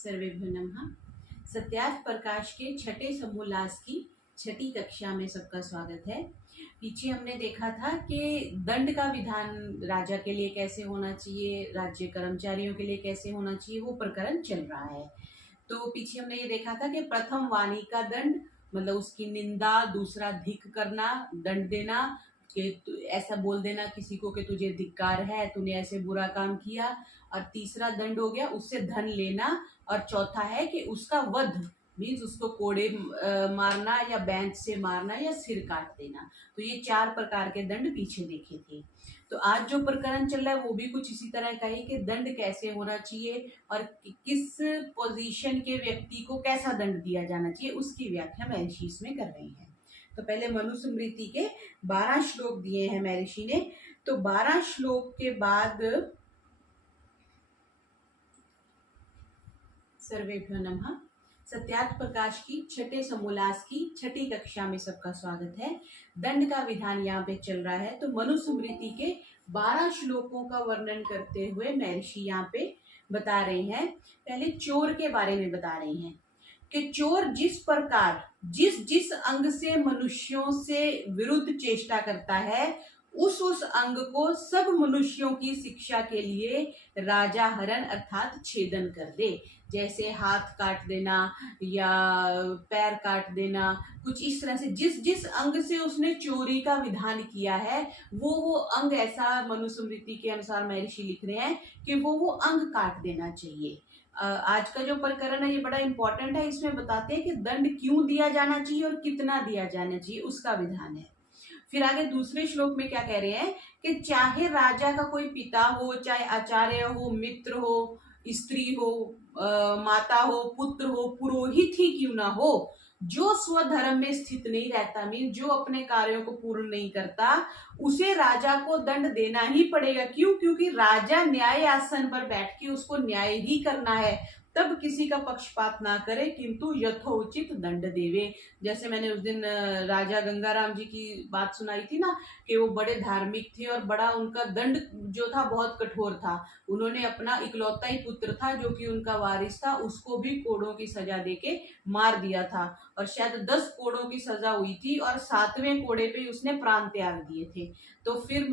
सर्वेभ्यो नमः। सत्यार्थ प्रकाश के छठे समोल्लास की छठी कक्षा में सबका स्वागत है। पीछे हमने देखा था कि दंड का विधान राजा के लिए कैसे होना चाहिए, राज्य कर्मचारियों के लिए कैसे होना चाहिए, वो प्रकरण चल रहा है। तो पीछे हमने ये देखा था कि प्रथम वाणी का दंड मतलब उसकी निंदा, दूसरा धिक करना, दंड देना कि ऐसा बोल देना किसी को कि तुझे धिक्कार है, तूने ऐसे बुरा काम किया। और तीसरा दंड हो गया उससे धन लेना। और चौथा है कि उसका वध मीन्स उसको कोड़े मारना या बेंच से मारना या सिर काट देना। तो ये 4 प्रकार के दंड पीछे देखे थे। तो आज जो प्रकरण चल रहा है वो भी कुछ इसी तरह का ही कि दंड कैसे होना चाहिए और किस पोजीशन के व्यक्ति को कैसा दंड दिया जाना चाहिए, उसकी व्याख्या महर्षि इसमें कर रही है। तो पहले मनुस्मृति के 12 श्लोक दिए हैं महर्षि ने। तो 12 श्लोक के बाद सर्वेभ्यो नमः। सत्यार्थ प्रकाश की छठे समोल्लास की छठी कक्षा में सबका स्वागत है। दंड का विधान यहाँ पे चल रहा है। तो मनुस्मृति के 12 श्लोकों का वर्णन करते हुए महर्षि यहाँ पे बता रहे हैं। पहले चोर के बारे में बता रहे हैं कि चोर जिस प्रकार जिस अंग से मनुष्यों से विरुद्ध चेष्टा करता है उस अंग को सब मनुष्यों की शिक्षा के लिए राजा हरण अर्थात छेदन कर दे। जैसे हाथ काट देना या पैर काट देना, कुछ इस तरह से जिस अंग से उसने चोरी का विधान किया है वो अंग, ऐसा मनुस्मृति के अनुसार महर्षि लिख रहे हैं कि वो अंग काट देना चाहिए। आज का जो प्रकरण है ये बड़ा इंपॉर्टेंट है। इसमें बताते हैं कि दंड क्यों दिया जाना चाहिए और कितना दिया जाना चाहिए, उसका विधान है। फिर आगे दूसरे श्लोक में क्या कह रहे हैं कि चाहे राजा का कोई पिता हो, चाहे आचार्य हो, मित्र हो, स्त्री हो, माता हो, पुत्र हो, पुरोहित ही क्यों ना हो, जो स्वधर्म में स्थित नहीं रहता मीन जो अपने कार्यों को पूर्ण नहीं करता, उसे राजा को दंड देना ही पड़ेगा। क्यों? क्योंकि राजा न्याय आसन पर बैठ के उसको न्याय ही करना है, तब किसी का पक्षपात ना करे किंतु यथोचित दंड देवे। जैसे मैंने उस दिन राजा गंगाराम जी की बात सुनाई थी ना कि वो बड़े धार्मिक थे और बड़ा उनका दंड जो था बहुत कठोर था। उन्होंने अपना इकलौता ही पुत्र था जो कि उनका वारिस था, उसको भी कोड़ों की सजा देके मार दिया था और शायद 10 कोड़ों की सजा हुई थी और 7वें कोड़े पे उसने प्राण त्याग दिए थे। तो फिर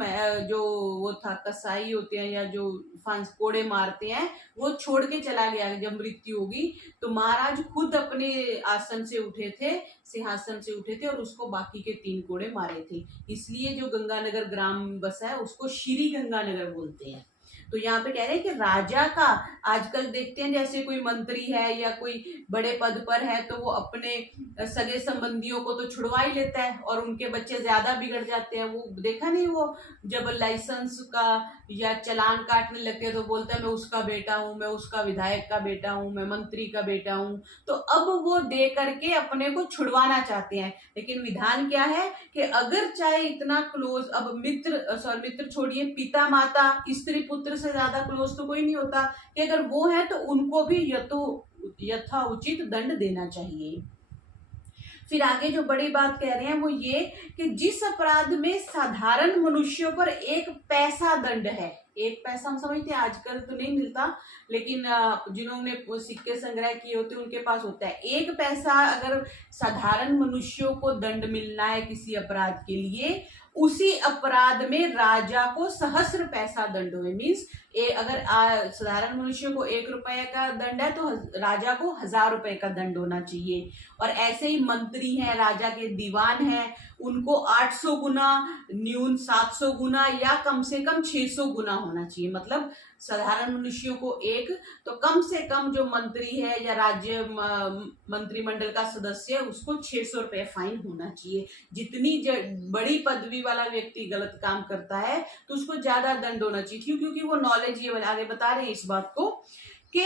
जो वो था कसाई होते हैं या जो फांस कोड़े मारते हैं वो छोड़ के चला गया जब मृत्यु होगी। तो महाराज खुद अपने आसन से उठे थे, सिंहासन से उठे थे और उसको बाकी के 3 कोड़े मारे थे। इसलिए जो गंगानगर ग्राम बसा है उसको श्री गंगानगर बोलते हैं। तो यहाँ पे कह रहे हैं कि राजा का, आजकल देखते हैं जैसे कोई मंत्री है या कोई बड़े पद पर है तो वो अपने सगे संबंधियों को तो छुड़वा ही लेता है और उनके बच्चे ज्यादा बिगड़ जाते हैं। वो देखा नहीं, वो जब लाइसेंस का या चालान काटने लगते हैं तो बोलता है मैं उसका बेटा हूँ, मैं उसका विधायक का बेटा हूँ, मैं मंत्री का बेटा हूँ। तो अब वो दे करके अपने को छुड़वाना चाहते हैं। लेकिन विधान क्या है कि अगर चाहे इतना क्लोज, अब मित्र छोड़िए, पिता माता स्त्री पुत्र से ज्यादा क्लोज तो कोई नहीं होता, कि अगर वो है तो उनको भी यथा उचित दंड देना चाहिए। फिर आगे जो बड़ी बात कह रहे हैं वो ये कि जिस अपराध में साधारण मनुष्यों पर 1 पैसा दंड है, 1 पैसा हम समझते हैं आजकल तो नहीं मिलता, लेकिन जिन्होंने सिक्के संग्रह किए होते हैं उनके पास होता है 1 पैसा। अगर साधारण मनुष्यों को दंड मिलना है किसी अपराध के लिए, उसी अपराध में राजा को सहस्र पैसा दंड हुए। मीन्स अगर साधारण मनुष्य को 1 रुपए का दंड है तो राजा को 1000 रुपए का दंड होना चाहिए। और ऐसे ही मंत्री हैं, राजा के दीवान हैं, उनको 800 गुना, न्यून 700 गुना या कम से कम 600 गुना होना चाहिए। मतलब साधारण मनुष्यों को 1, तो कम से कम जो मंत्री है या राज्य मंत्रिमंडल का सदस्य है उसको 600 रुपए फाइन होना चाहिए। जितनी बड़ी पदवी वाला व्यक्ति गलत काम करता है तो उसको ज्यादा दंड होना चाहिए। क्योंकि वो नॉलेज ये आगे बता रहे हैं इस बात को कि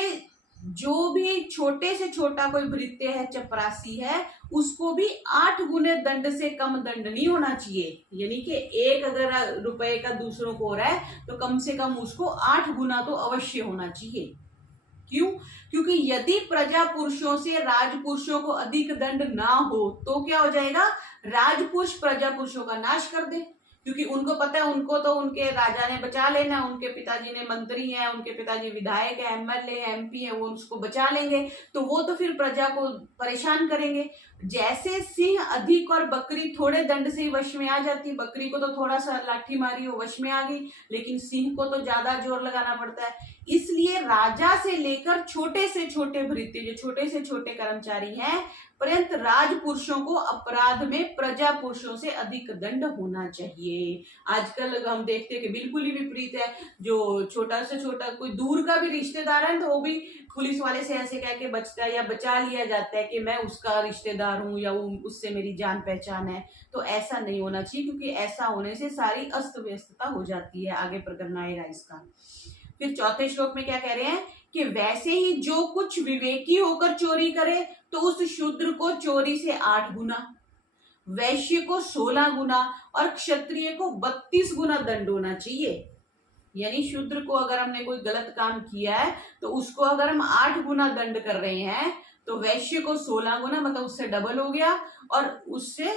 जो भी छोटे से छोटा कोई भृत्य है, चपरासी है, उसको भी 8 गुने दंड से कम दंड नहीं होना चाहिए। यानी कि 1 अगर रुपए का दूसरों को हो रहा है तो कम से कम उसको 8 गुना तो अवश्य होना चाहिए। क्यों? क्योंकि यदि प्रजा पुरुषों से राजपुरुषों को अधिक दंड ना हो तो क्या हो जाएगा, राजपुरुष प्रजा पुरुषों का नाश कर दे। क्योंकि उनको पता है उनको तो उनके राजा ने बचा लेना, उनके पिताजी ने मंत्री हैं, उनके पिताजी विधायक है, एमएलए एमपी है, वो उसको बचा लेंगे, तो वो तो फिर प्रजा को परेशान करेंगे। जैसे सिंह अधिक और बकरी थोड़े दंड से ही वश में आ जाती, बकरी को तो थोड़ा सा लाठी मारी वो वश में आ गई, लेकिन सिंह को तो ज्यादा जोर लगाना पड़ता है। इसलिए राजा से लेकर छोटे से छोटे भृत्य, जो छोटे से छोटे कर्मचारी हैं, पर्यंत राजपुरुषों को अपराध में प्रजा पुरुषों से अधिक दंड होना चाहिए। आजकल हम देखते हैं कि बिल्कुल ही विपरीत है, जो छोटा से छोटा कोई दूर का भी रिश्तेदार है तो वो भी पुलिस वाले से ऐसे कह के बचता है या बचा लिया जाता है कि मैं उसका रिश्तेदार हूं या उससे मेरी जान पहचान है। तो ऐसा नहीं होना चाहिए, क्योंकि ऐसा होने से सारी अस्त व्यस्तता हो जाती है। आगे प्रकरण आएगा इसका। फिर चौथे श्लोक में क्या कह रहे हैं कि वैसे ही जो कुछ विवेकी होकर चोरी करे तो उस शूद्र को चोरी से 8 गुना, वैश्य को 16 गुना और क्षत्रिय को 32 गुना दंड होना चाहिए। यानी शूद्र को अगर हमने कोई गलत काम किया है तो उसको अगर हम 8 गुना दंड कर रहे हैं, तो वैश्य को 16 गुना, मतलब उससे डबल हो गया, और उससे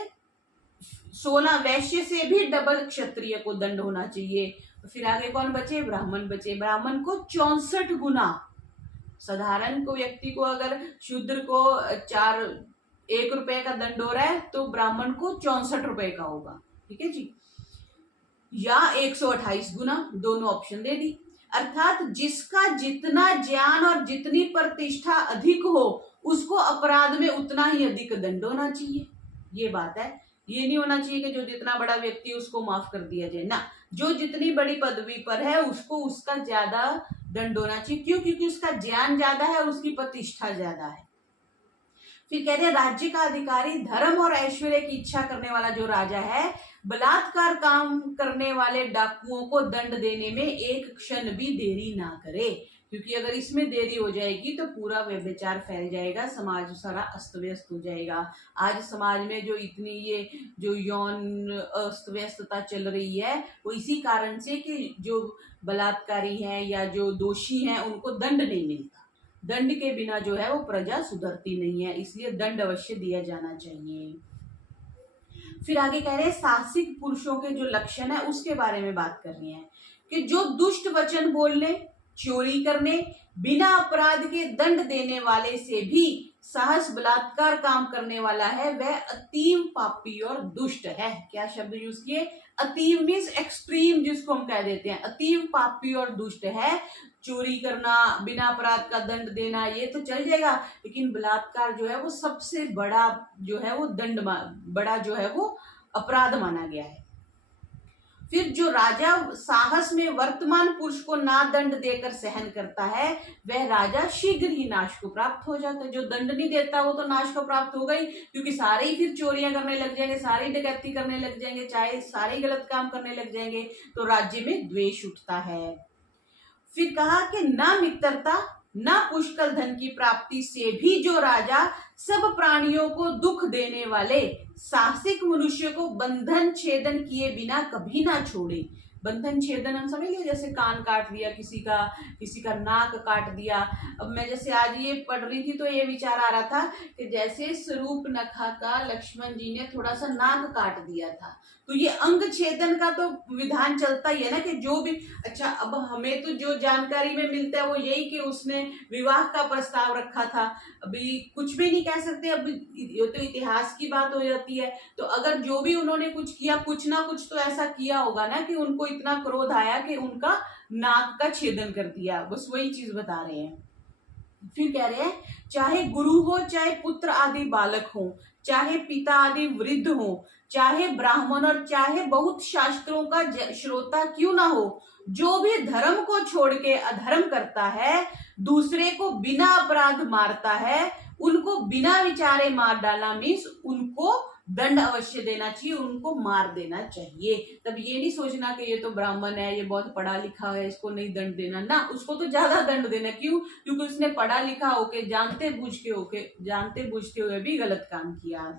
16 वैश्य से भी डबल क्षत्रिय को दंड होना चाहिए। तो फिर आगे कौन बचे? ब्राह्मण बचे। ब्राह्मण को 64 गुना। साधारण को व्यक्ति को अगर शूद्र को 1 रुपए का दंड हो रहा है तो ब्राह्मण को 64 रुपए का होगा। ठीक है जी, या 128 गुना, दोनों ऑप्शन दे दी। अर्थात जिसका जितना ज्ञान और जितनी प्रतिष्ठा अधिक हो उसको अपराध में उतना ही अधिक दंड होना चाहिए। ये बात है, ये नहीं होना चाहिए कि जो जितना बड़ा व्यक्ति उसको माफ कर दिया जाए ना, जो जितनी बड़ी पदवी पर है उसको उसका ज्यादा दंड होना चाहिए। क्यों? क्योंकि उसका ज्ञान ज्यादा है और उसकी प्रतिष्ठा ज्यादा है। फिर कहते हैं राज्य का अधिकारी धर्म और ऐश्वर्य की इच्छा करने वाला जो राजा है, बलात्कार काम करने वाले डाकुओं को दंड देने में एक क्षण भी देरी ना करे, क्योंकि अगर इसमें देरी हो जाएगी तो पूरा व्यभिचार फैल जाएगा, समाज सारा अस्त व्यस्त हो जाएगा। आज समाज में जो इतनी ये जो यौन अस्त व्यस्तता चल रही है वो इसी कारण से कि जो बलात्कारी हैं या जो दोषी हैं उनको दंड नहीं मिलता। दंड के बिना जो है वो प्रजा सुधरती नहीं है, इसलिए दंड अवश्य दिया जाना चाहिए। फिर आगे कह रहे हैं साहसिक पुरुषों के जो लक्षण है उसके बारे में बात कर रही हैं कि जो दुष्ट वचन बोलने, चोरी करने, बिना अपराध के दंड देने वाले से भी साहस बलात्कार काम करने वाला है, वह अतीव पापी और दुष्ट है। क्या शब्द यूज किए? अतीव मीन्स एक्सट्रीम, जिसको हम कह देते हैं अतीव पापी और दुष्ट है। चोरी करना, बिना अपराध का दंड देना ये तो चल जाएगा, लेकिन बलात्कार जो है वो सबसे बड़ा जो है वो दंड बड़ा जो है वो अपराध माना गया है। फिर जो राजा साहस में वर्तमान पुरुष को ना दंड देकर सहन करता है वह राजा शीघ्र ही नाश को प्राप्त हो जाता है। जो दंड नहीं देता वो तो नाश को प्राप्त हो गई, क्योंकि सारे ही फिर चोरियां करने लग जाएंगे, सारे डकैती करने लग जाएंगे, चाहे सारे गलत काम करने लग जाएंगे, तो राज्य में द्वेष उठता है। फिर कहा कि न मित्रता न पुष्कल धन की प्राप्ति से भी जो राजा सब प्राणियों को दुख देने वाले साहसिक मनुष्य को बंधन छेदन किए बिना कभी ना छोड़े। बंधन छेदन हम समझ लिया, जैसे कान काट दिया किसी का नाक काट दिया। अब मैं जैसे आज ये पढ़ रही थी तो ये विचार आ रहा था कि जैसे स्वरूप नखा का लक्ष्मण जी ने थोड़ा सा नाक काट दिया था, तो ये अंग छेदन का तो विधान चलता ही है ना कि जो भी। अच्छा, अब हमें तो जो जानकारी में मिलता है वो यही कि उसने विवाह का प्रस्ताव रखा था। अभी कुछ भी नहीं कह सकते, अब ये तो इतिहास की बात हो जाती है। तो अगर जो भी उन्होंने कुछ किया, कुछ ना कुछ तो ऐसा किया होगा ना कि उनको इतना क्रोध आया कि उनका नाक का छेदन कर दिया। बस वही चीज बता रहे हैं। फिर कह रहे हैं चाहे गुरु हो, चाहे पुत्र आदि बालक हो, चाहे पिता आदि वृद्ध हो, चाहे ब्राह्मण और चाहे बहुत शास्त्रों का श्रोता क्यों ना हो, जो भी धर्म को छोड़ के अधर्म करता है, दूसरे को बिना अपराध मारता है, उनको बिना विचारे मार डाला मीन्स उनको दंड अवश्य देना चाहिए, उनको मार देना चाहिए। तब ये नहीं सोचना कि ये तो ब्राह्मण है, ये बहुत पढ़ा लिखा है, इसको नहीं दंड देना ना, उसको तो ज्यादा दंड देना। क्यों? क्योंकि उसने पढ़ा लिखा होके जानते बूझते हुए भी गलत काम किया।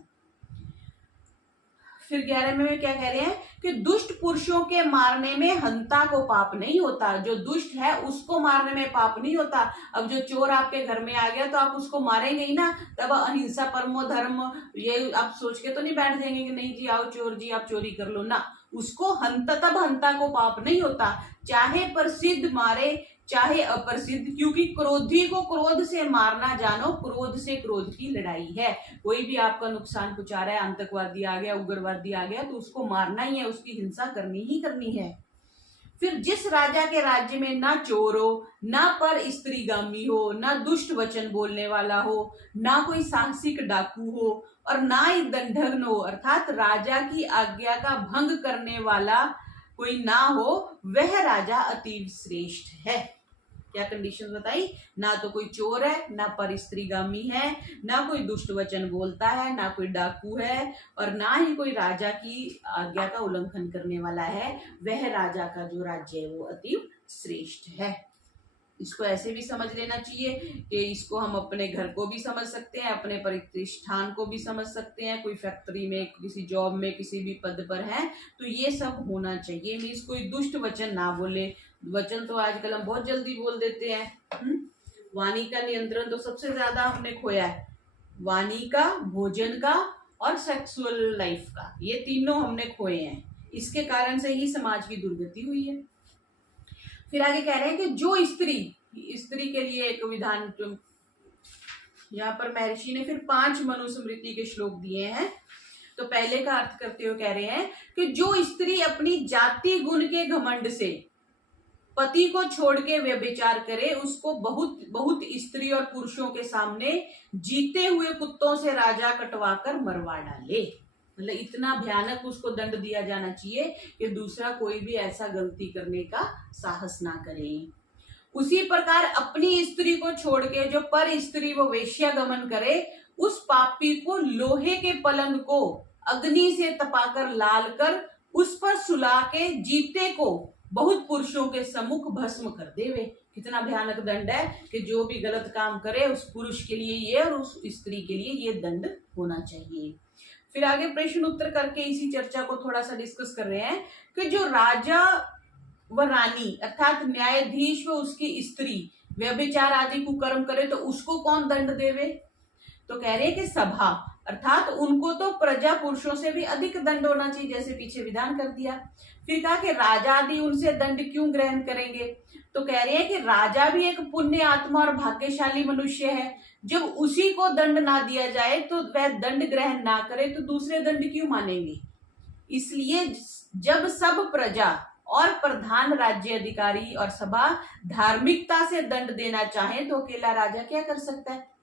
फिर 11वें में क्या कह रहे हैं कि दुष्ट पुरुषों के मारने में हंता को पाप नहीं होता। जो दुष्ट है उसको मारने में पाप नहीं होता। अब जो चोर आपके घर में आ गया तो आप उसको मारेंगे ही ना। तब अहिंसा परमो धर्म ये आप सोच के तो नहीं बैठ जाएंगे कि नहीं जी आओ चोर जी आप चोरी कर लो ना, उसको हंता, तब हंता को पाप नहीं होता, चाहे प्रसिद्ध मारे चाहे अप्रसिद्ध, क्योंकि क्रोधी को क्रोध से मारना जानो, क्रोध से क्रोध की लड़ाई है। कोई भी आपका नुकसान पहुंचा रहा है, आतंकवादी आ गया, उग्रवादी आ गया, तो उसको मारना ही है, उसकी हिंसा करनी ही करनी है। फिर जिस राजा के राज्य में ना चोर हो, ना पर स्त्रीगामी हो, ना दुष्ट वचन बोलने वाला हो, ना कोई साहसिक डाकू हो, और ना ही दंडघ्न हो, अर्थात राजा की आज्ञा का भंग करने वाला कोई ना हो, वह राजा अतीव श्रेष्ठ है। क्या कंडीशन बताई? ना तो कोई चोर है, ना पर स्त्रीगामी है, ना कोई दुष्ट वचन बोलता है, ना कोई डाकू है, और ना ही कोई राजा की आज्ञा का उल्लंघन करने वाला है। वह राजा का जो राज्य है वो अतीव श्रेष्ठ है। इसको ऐसे भी समझ लेना चाहिए कि इसको हम अपने घर को भी समझ सकते हैं, अपने प्रतिष्ठान को भी समझ सकते हैं, कोई फैक्ट्री में, किसी जॉब में, किसी भी पद पर है तो ये सब होना चाहिए। मीन्स कोई दुष्ट वचन ना बोले। वचन तो आजकल हम बहुत जल्दी बोल देते हैं। वाणी का नियंत्रण तो सबसे ज्यादा हमने खोया है, वाणी का, भोजन का और सेक्सुअल लाइफ का, ये तीनों हमने खोए हैं। इसके कारण से ही समाज की दुर्गति हुई है। फिर आगे कह रहे हैं कि जो स्त्री के लिए एक विधान, यहाँ पर महर्षि ने फिर 5 मनुस्मृति के श्लोक दिए हैं। तो पहले का अर्थ करते हुए कह रहे हैं कि जो स्त्री अपनी जाति गुण के घमंड से पति को छोड़ के व्यभिचार करे, उसको बहुत बहुत स्त्री और पुरुषों के सामने जीते हुए कुत्तों से राजा कटवाकर मरवा डाले। मतलब इतना भयानक उसको दंड दिया जाना चाहिए कि दूसरा कोई भी ऐसा गलती करने का साहस ना करे। उसी प्रकार अपनी स्त्री को छोड़ के जो पर स्त्री वो वेश्यागमन करे, उस पापी को लोहे के पलंग को अग्नि से तपाकर लाल कर उस पर सुला के जीते को बहुत पुरुषों के सम्मुख भस्म कर देवे। कितना भयानक दंड है कि जो भी गलत काम करे उस पुरुष के लिए ये और उस स्त्री के लिए ये दंड होना चाहिए। फिर आगे प्रश्न उत्तर करके इसी चर्चा को थोड़ा सा डिस्कस कर रहे हैं कि जो राजा व रानी अर्थात न्यायाधीश व उसकी स्त्री व्यभिचार आदि कुकर्म करे तो उसको कौन दंड देवे? तो कह रहे हैं कि सभा अर्थात उनको तो प्रजा पुरुषों से भी अधिक दंड होना चाहिए, जैसे पीछे विधान कर दिया। फिर कहा कि राजा आदि उनसे दंड क्यों ग्रहण करेंगे? तो कह रहे हैं कि राजा भी एक पुण्य आत्मा और भाग्यशाली मनुष्य है। जब उसी को दंड ना दिया जाए तो वह दंड ग्रहण ना करे तो दूसरे दंड क्यों मानेंगे? इसलिए जब सब प्रजा और प्रधान राज्य अधिकारी और सभा धार्मिकता से दंड देना चाहे तो अकेला राजा क्या कर सकता है?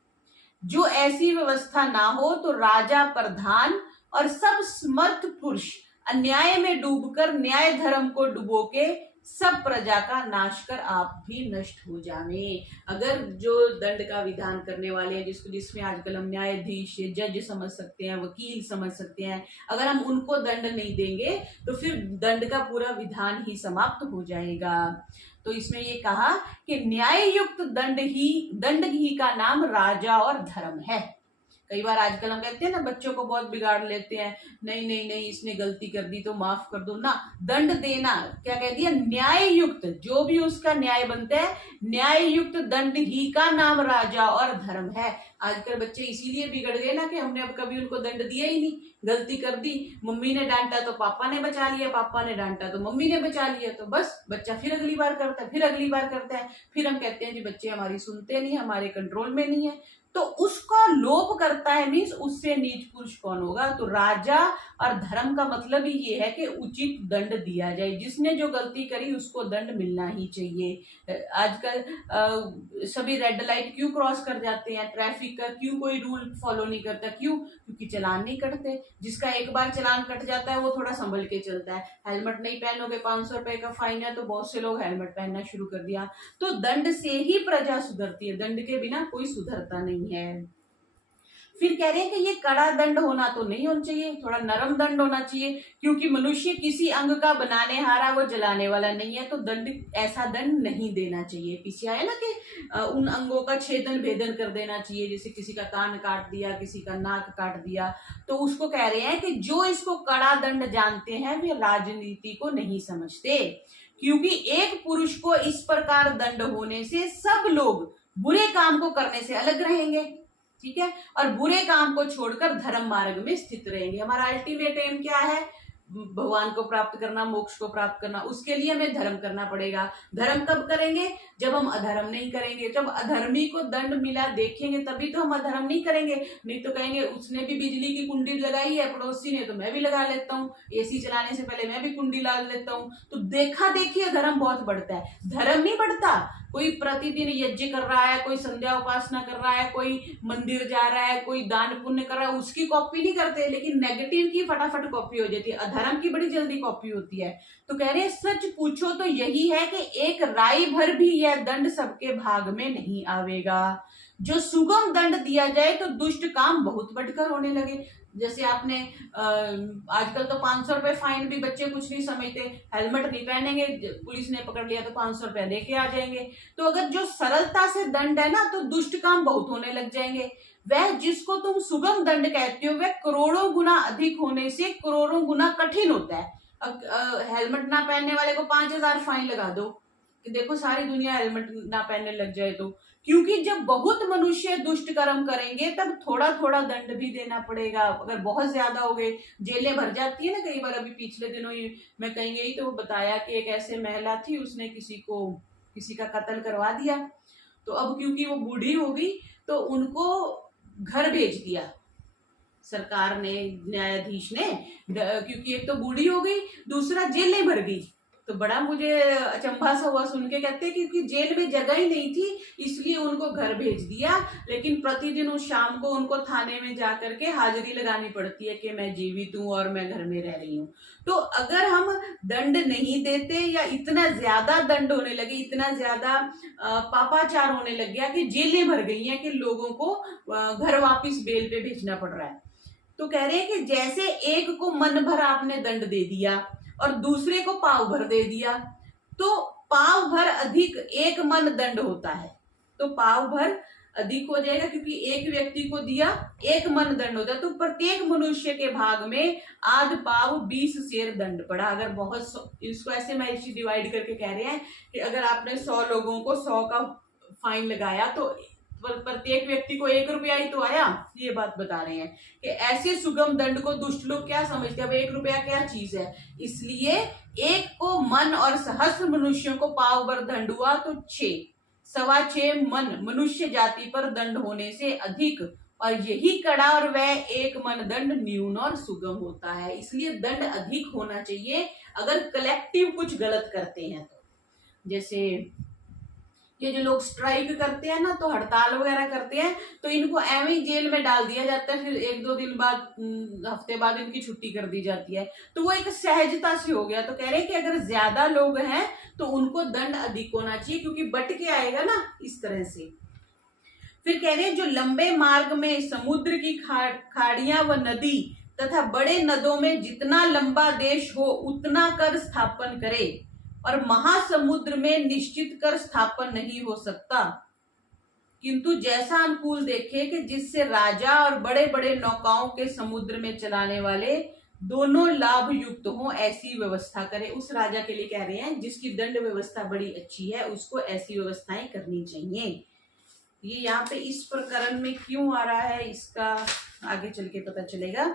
जो ऐसी व्यवस्था ना हो तो राजा, प्रधान और सब समर्थ पुरुष अन्याय में डूबकर न्याय धर्म को डुबो के सब प्रजा का नाश कर आप भी नष्ट हो जावे। अगर जो दंड का विधान करने वाले हैं, जिसमें आजकल हम न्यायाधीश, जज समझ सकते हैं, वकील समझ सकते हैं, अगर हम उनको दंड नहीं देंगे तो फिर दंड का पूरा विधान ही समाप्त हो जाएगा। तो इसमें ये कहा कि न्याय युक्त दंड ही का नाम राजा और धर्म है। कई बार आजकल हम कहते हैं ना, बच्चों को बहुत बिगाड़ लेते हैं, नहीं नहीं नहीं इसने गलती कर दी तो माफ कर दो ना, दंड देना क्या कह दिया? न्याय युक्त, जो भी उसका न्याय बनता है, न्याय युक्त दंड ही का नाम राजा और धर्म है। आजकल बच्चे इसीलिए बिगड़ गए ना कि हमने अब कभी उनको दंड दिया ही नहीं। गलती कर दी, मम्मी ने डांटा तो पापा ने बचा लिया, पापा ने डांटा तो मम्मी ने बचा लिया, तो बस बच्चा फिर अगली बार करता है, फिर अगली बार करता है, फिर हम कहते हैं जी बच्चे हमारी सुनते नहीं, हमारे कंट्रोल में नहीं है। तो उसका लोप करता है, मीन्स उससे नीच पुरुष कौन होगा? तो राजा और धर्म का मतलब ही ये है कि उचित दंड दिया जाए। जिसने जो गलती करी उसको दंड मिलना ही चाहिए। आजकल सभी रेड लाइट क्यों क्रॉस कर जाते हैं? ट्रैफिक का क्यों कोई रूल फॉलो नहीं करता? क्यों? क्योंकि चालान नहीं कटते। जिसका एक बार चालान कट जाता है वो थोड़ा संभल के चलता है। हेलमेट नहीं पहनोगे 500 रुपए का फाइन है, तो बहुत से लोग हेलमेट पहनना शुरू कर दिया। तो दंड से ही प्रजा सुधरती है, दंड के बिना कोई सुधरता नहीं है। फिर कह रहे हैं कि ये कड़ा दंड होना तो नहीं होना चाहिए, थोड़ा नरम दंड होना चाहिए, क्योंकि मनुष्य किसी अंग का बनाने हारा, वो जलाने वाला नहीं है, तो दंड ऐसा दंड नहीं देना चाहिए। पीछे आया ना कि उन अंगों का छेदन भेदन कर देना चाहिए, जैसे किसी का कान काट दिया, किसी का नाक काट दिया। तो उसको कह रहे हैं कि जो इसको कड़ा दंड जानते हैं वे राजनीति को नहीं समझते, क्योंकि एक पुरुष को इस प्रकार दंड होने से सब लोग बुरे काम को करने से अलग रहेंगे, ठीक है, और बुरे काम को छोड़कर धर्म मार्ग में स्थित रहेंगे। हमारा अल्टीमेट एम क्या है? भगवान को प्राप्त करना, मोक्ष को प्राप्त करना, उसके लिए हमें धर्म करना पड़ेगा। धर्म कब करेंगे? जब हम अधर्म नहीं करेंगे। जब अधर्मी को दंड मिला देखेंगे तभी तो हम अधर्म नहीं करेंगे। नहीं तो कहेंगे उसने भी बिजली की कुंडी लगाई है पड़ोसी ने, तो मैं भी लगा लेता हूँ, एसी चलाने से पहले मैं भी कुंडी ला लेता हूँ। तो देखा देखी धर्म बहुत बढ़ता है, धर्म नहीं बढ़ता। कोई प्रतिदिन यज्ञ कर रहा है, कोई संध्या उपासना कर रहा है, कोई मंदिर जा रहा है, कोई दान पुण्य कर रहा है, उसकी कॉपी नहीं करते, लेकिन नेगेटिव की फटाफट कॉपी हो जाती है, अधर्म की बड़ी जल्दी कॉपी होती है। तो कह रहे हैं सच पूछो तो यही है कि एक राई भर भी यह दंड सबके भाग में नहीं आवेगा। जो सुगम दंड दिया जाए तो दुष्ट काम बहुत बढ़कर होने लगे। जैसे आपने आजकल तो 500 रुपए फाइन भी, बच्चे कुछ नहीं समझते, हेलमेट नहीं पहनेंगे पुलिस ने पकड़ लिया तो 500 रुपया लेके आ जाएंगे। तो अगर जो सरलता से दंड है ना, तो दुष्ट काम बहुत होने लग जाएंगे। वह जिसको तुम सुगम दंड कहते हो वह करोड़ों गुना अधिक होने से करोड़ों गुना कठिन होता है। हेलमेट ना पहनने वाले को 5000 फाइन लगा दो कि देखो सारी दुनिया हेलमेट ना पहनने लग जाए तो, क्योंकि जब बहुत मनुष्य दुष्ट कर्म करेंगे तब थोड़ा थोड़ा दंड भी देना पड़ेगा। अगर बहुत ज्यादा हो गए जेलें भर जाती है ना कई बार। अभी पिछले दिनों ही मैं कहीं गई तो वो बताया कि एक ऐसे महिला थी, उसने किसी का कत्ल करवा दिया। तो अब क्योंकि वो बूढ़ी हो गई तो उनको घर भेज दिया सरकार ने, न्यायाधीश ने, क्योंकि एक तो बूढ़ी हो गई, दूसरा जेलें भर गई। तो बड़ा मुझे अचंभा सा हुआ सुन के। कहते क्योंकि जेल में जगह ही नहीं थी इसलिए उनको घर भेज दिया, लेकिन प्रतिदिन उस शाम को उनको थाने में जा करके हाजिरी लगानी पड़ती है कि मैं जीवित हूँ और मैं घर में रह रही हूँ। तो अगर हम दंड नहीं देते या इतना ज्यादा दंड होने लगे, इतना ज्यादा पापाचार होने लग गया कि जेलें भर गई हैं कि लोगों को घर वापिस बेल पे भेजना पड़ रहा है। तो कह रहे हैं कि जैसे एक को मन भर आपने दंड दे दिया और दूसरे को पाव भर दे दिया, तो पाव भर अधिक एक मन दंड होता है, तो पाव भर अधिक हो जाएगा क्योंकि एक व्यक्ति को दिया, एक मन दंड होता है। तो प्रत्येक मनुष्य के भाग में आध पाव 20 सेर दंड पड़ा। अगर बहुत, इसको ऐसे महर्षि डिवाइड करके कह रहे हैं कि अगर आपने 100 लोगों को 100 का फाइन लगाया तो प्रत्येक व्यक्ति को 1 रुपया ही तो आया। ये बात बता रहे हैं कि ऐसे सुगम दंड को दुष्ट लोग क्या समझते हैं, अब 1 रुपया क्या चीज है। इसलिए एक को मन और सहस्र मनुष्यों को पाव भर दंड हुआ तो 6.25 मन मनुष्य जाति पर दंड होने से अधिक, और यही कड़ा और वह एक मन दंड न्यून और सुगम होता है। इसलिए दंड अधिक होना चाहिए अगर कलेक्टिव कुछ गलत करते हैं तो। जैसे ये जो लोग स्ट्राइक करते हैं ना, तो हड़ताल वगैरह करते हैं, तो इनको एवं ही जेल में डाल दिया जाता है, फिर 1-2 दिन बाद, हफ्ते बाद इनकी छुट्टी कर दी जाती है। तो वो एक सहजता से हो गया। तो कह रहे हैं कि अगर ज्यादा लोग हैं तो उनको दंड अधिक होना चाहिए क्योंकि बट के आएगा ना इस तरह से। फिर कह रहे हैं जो लंबे मार्ग में समुद्र की खाड़ियां व नदी तथा बड़े नदों में जितना लंबा देश हो उतना कर स्थापन करे, और महासमुद्र में निश्चित कर स्थापन नहीं हो सकता, किंतु जैसा अनुकूल देखे कि जिससे राजा और बड़े बड़े नौकाओं के समुद्र में चलाने वाले दोनों लाभ युक्त हों ऐसी व्यवस्था करे। उस राजा के लिए कह रहे हैं जिसकी दंड व्यवस्था बड़ी अच्छी है, उसको ऐसी व्यवस्थाएं करनी चाहिए। ये यहाँ पे इस प्रकरण में क्यों आ रहा है इसका आगे चल के पता चलेगा।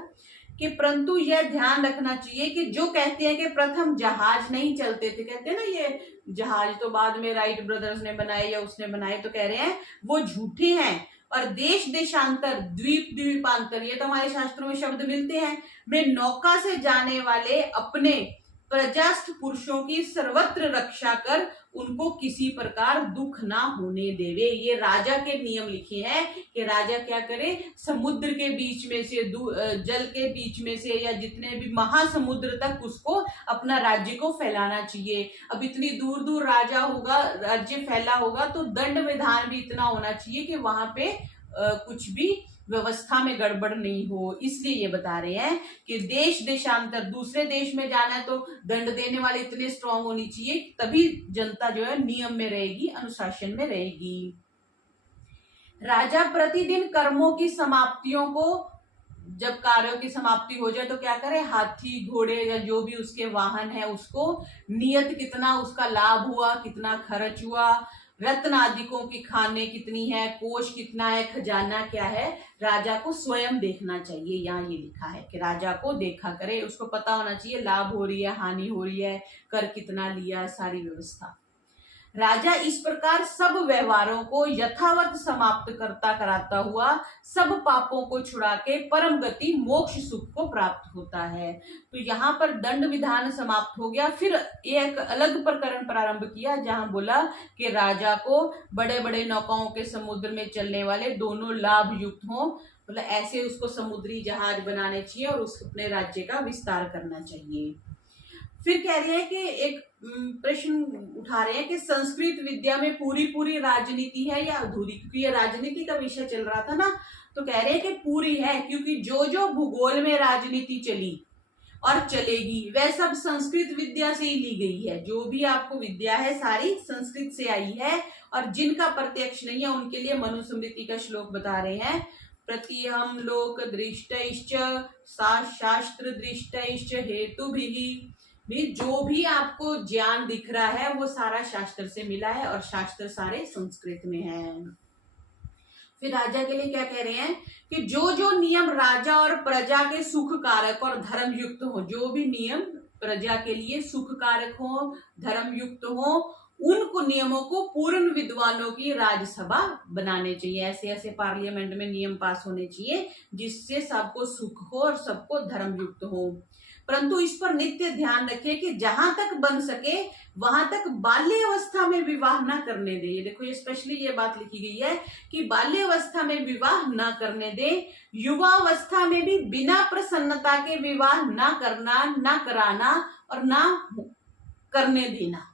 कि परंतु यह ध्यान रखना चाहिए कि जो कहते हैं कि प्रथम जहाज नहीं चलते थे, कहते हैं ना ये जहाज तो बाद में राइट ब्रदर्स ने बनाए या उसने बनाए, तो कह रहे हैं वो झूठे हैं। और देश देशांतर, द्वीप द्वीपांतर, ये तो हमारे शास्त्रों में शब्द मिलते हैं, में नौका से जाने वाले अपने प्रजास्थ पुरुषों की सर्वत्र रक्षा कर उनको किसी प्रकार दुख ना होने देवे। ये राजा के नियम लिखे हैं कि राजा क्या करे, समुद्र के बीच में से, जल के बीच में से या जितने भी महासमुद्र तक उसको अपना राज्य को फैलाना चाहिए। अब इतनी दूर दूर राजा होगा, राज्य फैला होगा, तो दंड विधान भी इतना होना चाहिए कि वहां पे कुछ भी व्यवस्था में गड़बड़ नहीं हो। इसलिए ये बता रहे हैं कि देश देशांतर, दूसरे देश में जाना है तो दंड देने वाले इतने स्ट्रांग होनी चाहिए, तभी जनता जो है नियम में रहेगी, अनुशासन में रहेगी। राजा प्रतिदिन कर्मों की समाप्तियों को, जब कार्यों की समाप्ति हो जाए तो क्या करे, हाथी घोड़े या जो भी उसके वाहन है उसको नियत कितना उसका लाभ हुआ, कितना खर्च हुआ, रत्न आदिकों की खाने कितनी है, कोष कितना है, खजाना क्या है, राजा को स्वयं देखना चाहिए। यहाँ ये लिखा है कि राजा को देखा करे, उसको पता होना चाहिए लाभ हो रही है, हानि हो रही है, कर कितना लिया, सारी व्यवस्था। राजा इस प्रकार सब व्यवहारों को यथावत समाप्त करता कराता हुआ सब पापों को छुड़ा के परम गति मोक्ष सुख को प्राप्त होता है। तो यहाँ पर दंड विधान समाप्त हो गया। फिर एक अलग प्रकरण प्रारंभ किया जहां बोला कि राजा को बड़े बड़े नौकाओं के समुद्र में चलने वाले दोनों लाभ युक्त हों, मतलब ऐसे उसको समुद्री जहाज बनाने चाहिए और उसको अपने राज्य का विस्तार करना चाहिए। फिर कह रहे हैं कि एक प्रश्न उठा रहे हैं कि संस्कृत विद्या में पूरी पूरी राजनीति है या अधूरी, क्योंकि ये राजनीति का विषय चल रहा था ना, तो कह रहे हैं कि पूरी है, क्योंकि जो जो भूगोल में राजनीति चली और चलेगी वह सब संस्कृत विद्या से ही ली गई है। जो भी आपको विद्या है सारी संस्कृत से आई है, और जिनका प्रत्यक्ष नहीं है उनके लिए मनुस्मृति का श्लोक बता रहे हैं। प्रतिहम लोक दृष्टैश्च शास्त्र दृष्टैश्च हेतुभिः, भी जो भी आपको ज्ञान दिख रहा है वो सारा शास्त्र से मिला है, और शास्त्र सारे संस्कृत में है। फिर राजा के लिए क्या कह रहे हैं कि जो जो नियम राजा और प्रजा के सुख कारक और धर्म युक्त हो, जो भी नियम प्रजा के लिए सुख कारक हो, धर्म युक्त हो, उनको नियमों को पूर्ण विद्वानों की राजसभा बनाने चाहिए। ऐसे ऐसे पार्लियामेंट में नियम पास होने चाहिए जिससे सबको सुख हो और सबको धर्म युक्त हो। परंतु इस पर नित्य ध्यान रखें कि जहां तक बन सके वहां तक बाल्य अवस्था में विवाह न करने दे। ये देखो, ये स्पेशली ये बात लिखी गई है कि बाल्य अवस्था में विवाह न करने दे। युवा अवस्था में भी बिना प्रसन्नता के विवाह न करना, न कराना और न करने देना,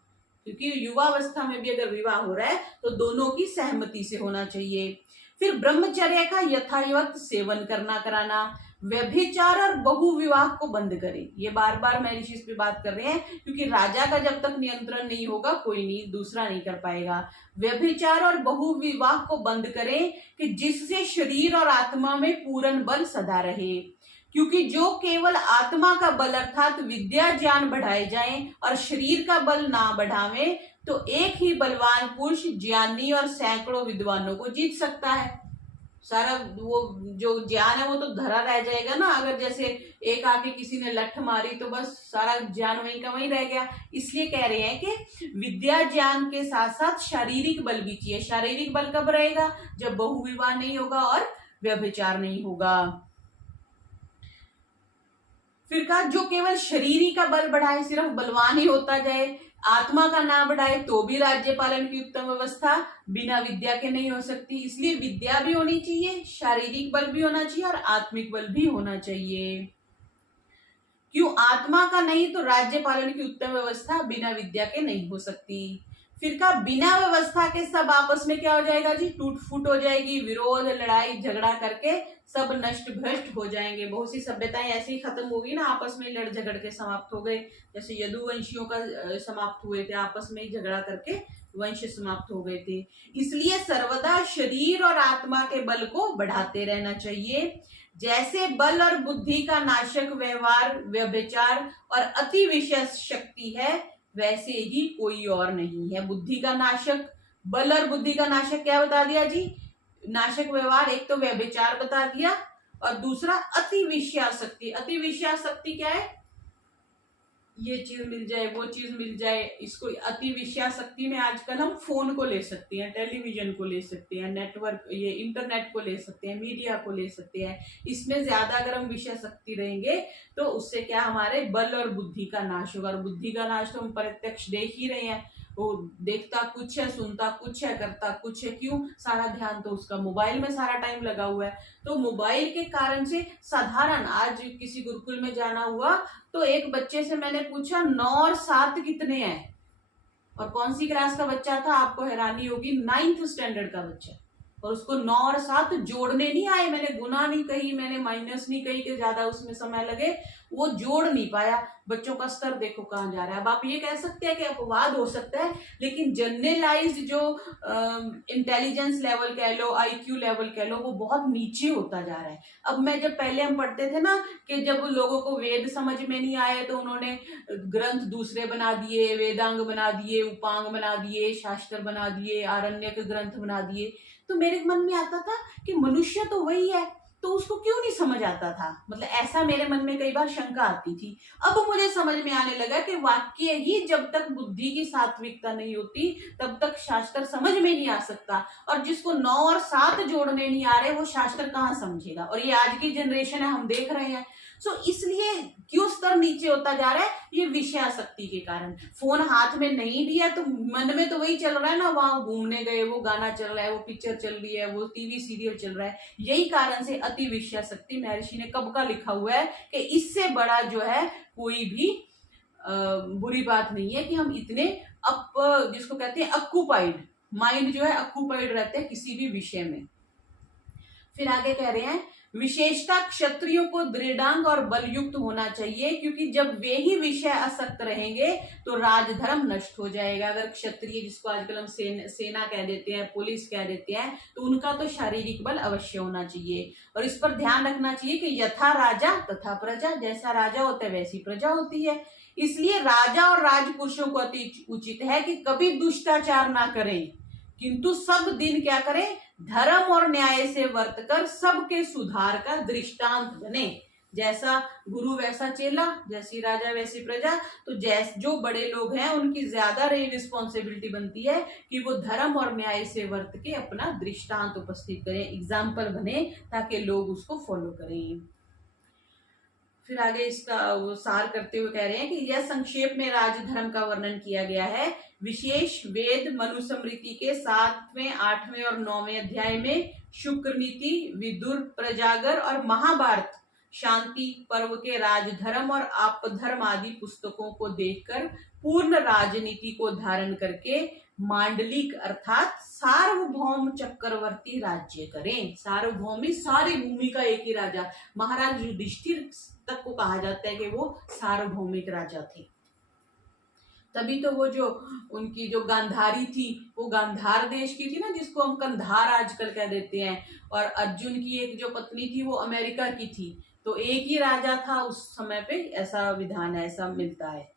क्योंकि युवा अवस्था में भी अगर विवाह हो रहा है तो दोनों की सहमति से होना चाहिए। फिर ब्रह्मचर्य का यथावत सेवन करना कराना, व्यभिचार और बहु विवाह को बंद करें। ये बार बार महर्षि इस पे बात कर रहे हैं, क्योंकि राजा का जब तक नियंत्रण नहीं होगा कोई नहीं दूसरा नहीं कर पाएगा। व्यभिचार और बहु विवाह को बंद करें कि जिससे शरीर और आत्मा में पूर्ण बल सदा रहे, क्योंकि जो केवल आत्मा का बल अर्थात विद्या ज्ञान बढ़ाए जाएं और शरीर का बल ना बढ़ावे तो एक ही बलवान पुरुष ज्ञानी और सैकड़ों विद्वानों को जीत सकता है। सारा वो जो ज्ञान है वो तो धरा रह जाएगा ना, अगर जैसे एक आके किसी ने लठ मारी तो बस सारा ज्ञान वहीं का वहीं रह गया। इसलिए कह रहे हैं कि विद्या ज्ञान के साथ साथ शारीरिक बल भी चाहिए। शारीरिक बल कब रहेगा? जब बहुविवाह नहीं होगा और व्यभिचार नहीं होगा। फिर कहा जो केवल शरीरी का बल बढ़ाए, सिर्फ बलवान ही होता जाए, आत्मा का ना बढ़ाए तो भी राज्य पालन की उत्तम व्यवस्था बिना विद्या के नहीं हो सकती। इसलिए विद्या भी होनी चाहिए, शारीरिक बल भी होना चाहिए और आत्मिक बल भी होना चाहिए। क्यों? आत्मा का नहीं तो राज्य पालन की उत्तम व्यवस्था बिना विद्या के नहीं हो सकती। फिर का बिना व्यवस्था के सब आपस में क्या हो जाएगा जी? टूट फूट हो जाएगी, विरोध लड़ाई झगड़ा करके सब नष्ट भ्रष्ट हो जाएंगे। बहुत सी सभ्यताएं ऐसे ही खत्म होगी ना, आपस में लड़ झगड़ के समाप्त हो गए। जैसे यदुवंशियों का समाप्त हुए थे, आपस में ही झगड़ा करके वंश समाप्त हो गए थे। इसलिए सर्वदा शरीर और आत्मा के बल को बढ़ाते रहना चाहिए। जैसे बल और बुद्धि का नाशक व्यवहार, व्यभिचार और अति विषय शक्ति है, वैसे ही कोई और नहीं है। बुद्धि का नाशक, बल और बुद्धि का नाशक क्या बता दिया जी? नाशक व्यवहार, एक तो व्यभिचार बता दिया और दूसरा अति विषयासक्ति। अति विषयासक्ति क्या है? ये चीज मिल जाए, वो चीज मिल जाए, इसको अति विषयासक्ति में आजकल हम फोन को ले सकते हैं, टेलीविजन को ले सकते हैं, नेटवर्क ये इंटरनेट को ले सकते हैं, मीडिया को ले सकते हैं। इसमें ज्यादा अगर हम विषयासक्ति रहेंगे तो उससे क्या हमारे बल और बुद्धि का नाश होगा। और बुद्धि का नाश तो हम प्रत्यक्ष देख ही रहे हैं, वो देखता कुछ है, सुनता कुछ है, करता कुछ है। क्यों? सारा ध्यान तो उसका मोबाइल में सारा टाइम लगा हुआ है। तो मोबाइल के कारण से साधारण, आज किसी गुरुकुल में जाना हुआ तो एक बच्चे से मैंने पूछा 9 और 7 कितने हैं, और कौन सी क्लास का बच्चा था? आपको हैरानी होगी, 9th स्टैंडर्ड का बच्चा। और उसको 9 और 7 जोड़ने नहीं आए। मैंने गुना नहीं कही, मैंने माइनस नहीं कही कि ज्यादा उसमें समय लगे। वो जोड़ नहीं पाया। बच्चों का स्तर देखो कहाँ जा रहा है। अब आप ये कह सकते हैं कि अपवाद हो सकता है, लेकिन जनरलाइज्ड जो इंटेलिजेंस लेवल कह लो, आईक्यू लेवल कह लो, वो बहुत नीचे होता जा रहा है। अब मैं जब पहले हम पढ़ते थे ना कि जब लोगों को वेद समझ में नहीं आए तो उन्होंने ग्रंथ दूसरे बना दिए, वेदांग बना दिए, उपांग बना दिए, शास्त्र बना दिए, आरण्यक ग्रंथ बना दिए, तो मेरे मन में आता था कि मनुष्य तो वही है, तो उसको क्यों नहीं समझ आता था। मतलब ऐसा मेरे मन में कई बार शंका आती थी। अब मुझे समझ में आने लगा कि वाक्य ही जब तक बुद्धि की सात्विकता नहीं होती तब तक शास्त्र समझ में नहीं आ सकता, और जिसको 9 और 7 जोड़ने नहीं आ रहे वो शास्त्र कहाँ समझेगा। और ये आज की जनरेशन है, हम देख रहे हैं। सो इसलिए क्यों स्तर नीचे होता जा रहा है, ये विषयासक्ति के कारण। फोन हाथ में नहीं भी है तो मन में तो वही चल रहा है ना, वहां घूमने गए, वो गाना चल रहा है, वो पिक्चर चल रही है, वो टीवी सीरियल चल रहा है। यही कारण से अति विषयासक्ति महर्षि ने कब का लिखा हुआ है कि इससे बड़ा जो है कोई भी बुरी बात नहीं है कि हम इतने जिसको कहते हैं अक्यूपाइड, माइंड जो है अक्यूपाइड रहते हैं किसी भी विषय में। फिर आगे कह रहे हैं विशेषता क्षत्रियों को दृढ़ांग और बलयुक्त होना चाहिए, क्योंकि जब वे ही विषय आसक्त रहेंगे तो राजधर्म नष्ट हो जाएगा। अगर क्षत्रिय, जिसको आजकल हम सेना कह देते हैं, पुलिस कह देते हैं, तो उनका तो शारीरिक बल अवश्य होना चाहिए। और इस पर ध्यान रखना चाहिए कि यथा राजा तथा प्रजा, जैसा राजा होता है वैसी प्रजा होती है। इसलिए राजा और राजपुरुषों को अति उचित है कि कभी दुष्टाचार ना करें, किंतु सब दिन क्या करें, धर्म और न्याय से वर्तकर सबके सुधार का दृष्टांत बने। जैसा गुरु वैसा चेला, जैसी राजा वैसी प्रजा। तो जो बड़े लोग हैं उनकी ज्यादा रिस्पॉन्सिबिलिटी बनती है कि वो धर्म और न्याय से वर्त के अपना दृष्टांत उपस्थित करें, एग्जाम्पल बने, ताकि लोग उसको फॉलो करें। फिर आगे इसका वो सार करते हुए कह रहे हैं कि यह संक्षेप में राजधर्म का वर्णन किया गया है। विशेष वेद मनुस्मृति के 7वें, 8वें और 9वें अध्याय में शुक्र नीति, विदुर, प्रजागर और महाभारत शांति पर्व के राजधर्म और आपधर्म आदि पुस्तकों को देखकर पूर्ण राजनीति को धारण करके मांडलिक अर्थात सार्वभौम चक्रवर्ती राज्य करें। सार्वभौमी, सारी भूमि का एक ही राजा। महाराज युधिष्ठिर तक को कहा जाता है कि वो सार्वभौमिक राजा थे। तभी तो वो जो उनकी जो गांधारी थी वो गांधार देश की थी ना, जिसको हम कंधार आजकल कह देते हैं। और अर्जुन की एक जो पत्नी थी वो अमेरिका की थी। तो एक ही राजा था उस समय पे, ऐसा विधान है, ऐसा मिलता है।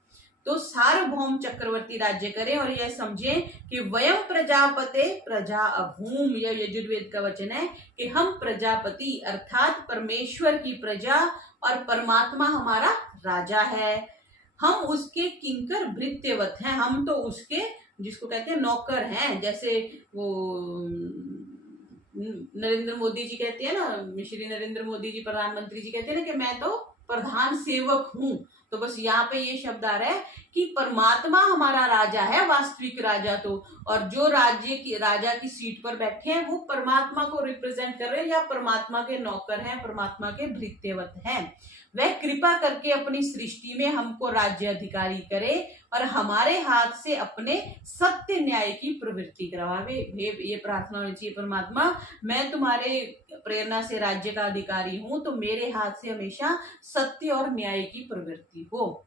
तो सार्वभौम चक्रवर्ती राज्य करें। और यह समझें कि वयम प्रजापते प्रजा अभूम, यह यजुर्वेद का वचन है कि हम प्रजापति अर्थात परमेश्वर की प्रजा और परमात्मा हमारा राजा है। हम उसके किंकर भृत्यवत हैं, हम तो उसके, जिसको कहते हैं नौकर हैं। जैसे वो नरेंद्र मोदी जी कहते हैं ना, श्री नरेंद्र मोदी जी प्रधानमंत्री जी कहते हैं ना कि मैं तो प्रधान सेवक हूं। तो बस यहाँ पे ये शब्द आ रहा है कि परमात्मा हमारा राजा है, वास्तविक राजा तो। और जो राजा की सीट पर बैठे हैं वो परमात्मा को रिप्रेजेंट कर रहे हैं, या परमात्मा के नौकर हैं, परमात्मा के भृत्यवत हैं। वह कृपा करके अपनी सृष्टि में हमको राज्य अधिकारी करे और हमारे हाथ से अपने सत्य न्याय की प्रवृत्ति करवावे। ये प्रार्थना होनी चाहिए, परमात्मा मैं तुम्हारे प्रेरणा से राज्य का अधिकारी हूं, तो मेरे हाथ से हमेशा सत्य और न्याय की प्रवृत्ति हो।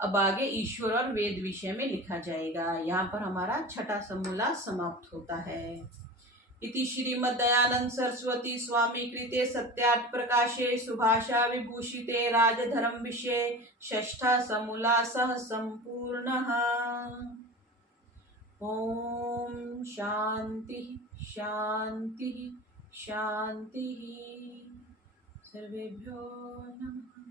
अब आगे ईश्वर और वेद विषय में लिखा जाएगा। यहाँ पर हमारा छठा समूला समाप्त होता है। इति श्रीमद्दयानंद सरस्वती स्वामी कृते सत्यार्थ प्रकाशे सुभाषा विभूषिते राजधर्म विषये षष्ठा समूला सह संपूर्णः। ओम शांति शांति शांति। सर्वेभ्यो नमः।